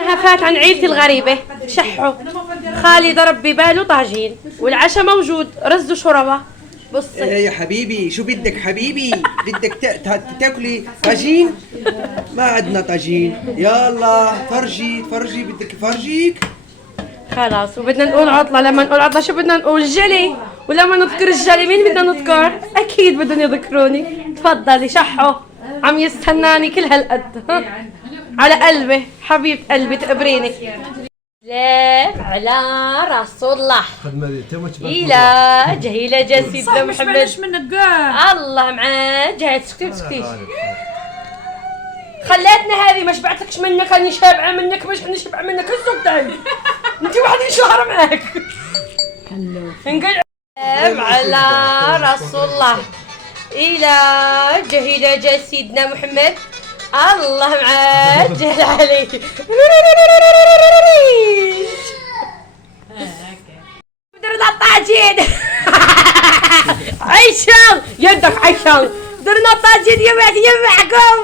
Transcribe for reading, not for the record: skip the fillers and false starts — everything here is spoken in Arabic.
هفات عن عيلتي الغريبة شحوا. خالي ضرب بباله طاجين والعشاء موجود رز وشوربة. بصي يا حبيبي شو بدك حبيبي؟ بدك تاكلي طاجين؟ ما عندنا طاجين. يلا فرجي بدك فرجيك. خلاص. وبدنا نقول عطلة. لما نقول عطلة شو بدنا نقول؟ جلي. ولما نذكر الجلي مين بدنا نذكر؟ أكيد بدهم يذكروني. تفضلي شحوا. عم يستناني كل هالقد. على قلبي حبيب قلبي تقبريني. سلام على رسول الله. إلى جهيلة جسيدنا محمد. منك قال الله معاه. جهد سكتي. خليتنا هذه ما شبعتكش منك. أنا شابعة منك مش نشبع منك. السوق تعال انت وحدي شهر معك. نقول سلام على رسول الله. إلى جهيلة جسيدنا محمد. الله معجل علي. درنا الطاجين. عيشان يدك عيشان. درنا الطاجين يمعكم.